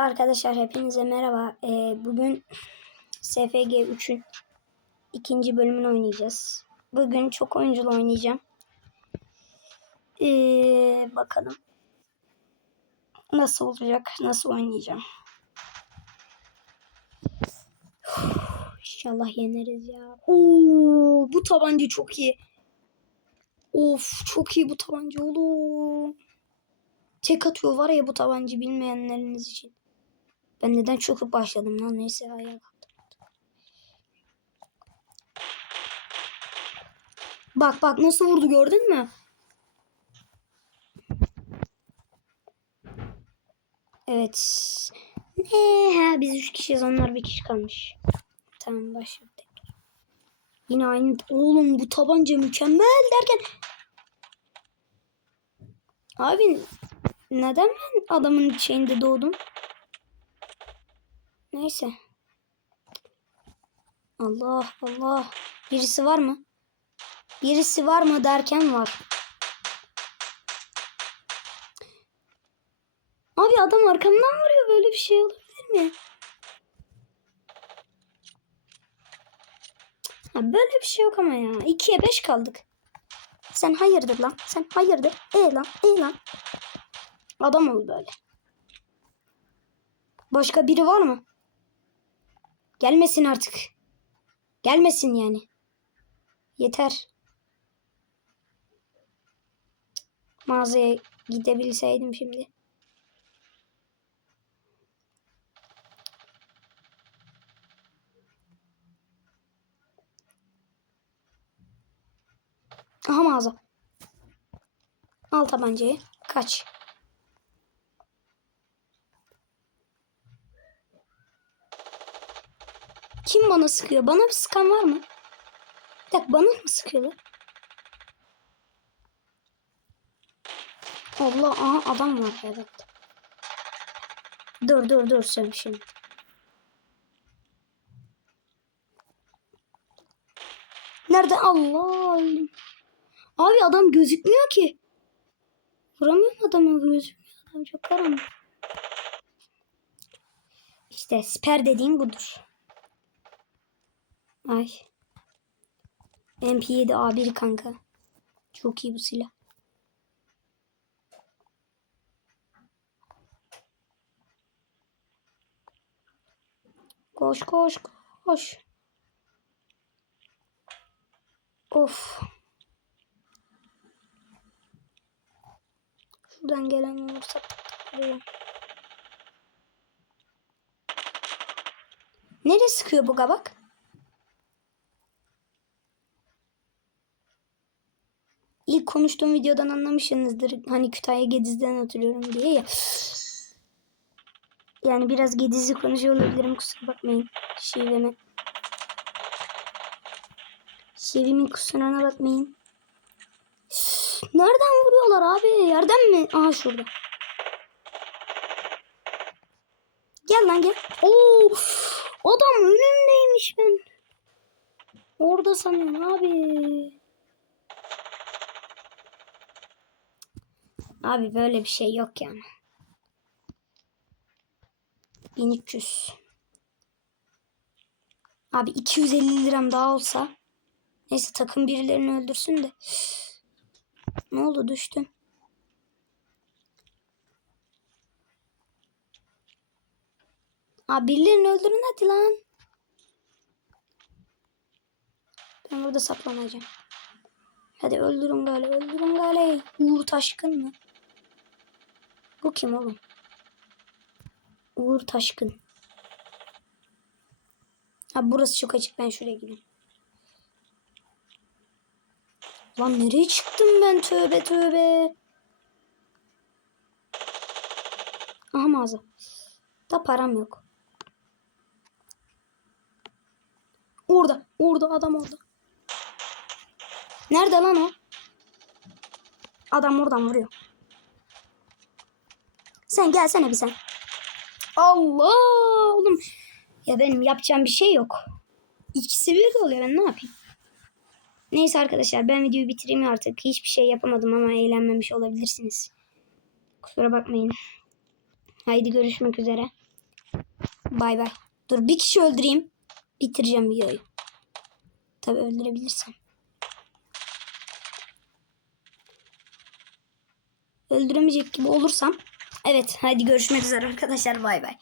Arkadaşlar hepinize merhaba. Ee, bugün SFG 3'ün ikinci bölümünü oynayacağız. Bugün çok oyunculu oynayacağım. Ee, bakalım nasıl olacak, nasıl oynayacağım. İnşallah yeneriz ya. Oo, bu tabanca çok iyi. Of çok iyi bu tabanca oğlum. Tek atıyor var ya bu tabancayı bilmeyenleriniz için. Ben neden çöküp başladım lan neyse ayağa kalktım. Bak bak nasıl vurdu gördün mü? Evet. Ne? Ha, biz üç kişiyiz onlar bir kişi kalmış. Tamam başladık. Yine aynı. Oğlum bu tabanca mükemmel derken. Abi neden ben adamın şeyinde doğdum? Neyse. Allah Allah. Birisi var mı? Birisi var mı derken var. Abi adam arkamdan vuruyor. Böyle bir şey olabilir mi? Ha, böyle bir şey yok ama ya. 2'ye 5 kaldık. Sen hayırdır lan. Sen hayırdır. E lan. E lan. Adam ol böyle. Başka biri var mı? Gelmesin artık. Gelmesin yani. Yeter. Mağazaya gidebilseydim şimdi. Aha mağaza. Al tabancayı. Kaç. Kim bana sıkıyor? Bana bir sıkan var mı? Bir dakika bana mı sıkıyorlar? Allah aha adam var evet. Dur dur dur sen şimdi. Nerede? Allah. Abi adam gözükmüyor ki. Vuramıyorum adamı gözükmüyor. Adam çok karanlık. İşte siper dediğin budur. Ay. MP7 A1 kanka. Çok iyi bu silah. Koş koş koş. Of. Şuradan gelen olursa. Nereye sıkıyor bu kabak? İlk konuştuğum videodan anlamışsınızdır. Hani Kütahya Gediz'den oturuyorum diye ya. Yani biraz Gediz'i konuşuyor olabilirim kusura bakmayın. Şiveme. Şivemin kusuruna bakmayın. Nereden vuruyorlar abi? Yerden mi? Aha şurada. Gel lan gel. Oo! Adam önümdeymiş ben. Orada sanıyorum abi. Abi böyle bir şey yok yani. 1300. Abi 250 liram daha olsa. Neyse takım birilerini öldürsün de. Ne oldu düştüm. Abi birilerini öldürün hadi lan. Ben burada saklanacağım. Hadi öldürün gale öldürün gale. Uğur Taşkın mı? Bu kim oğlum? Uğur Taşkın. Ha burası çok açık ben şuraya gideyim. Lan nereye çıktım ben tövbe tövbe. Aha mağaza. Da param yok. Orada. Orada adam orada. Nerede lan o? Adam oradan vuruyor. Sen gelsene bir sen. Allah oğlum. Ya benim yapacağım bir şey yok. İkisi bir oluyor ben ne yapayım? Neyse arkadaşlar ben videoyu bitireyim artık. Hiçbir şey yapamadım ama eğlenmemiş olabilirsiniz. Kusura bakmayın. Haydi görüşmek üzere. Bay bay. Dur bir kişi öldüreyim. Bitireceğim videoyu. Tabii öldürebilirsem. Öldüremeyecek gibi olursam. Evet hadi görüşmek üzere arkadaşlar bay bay.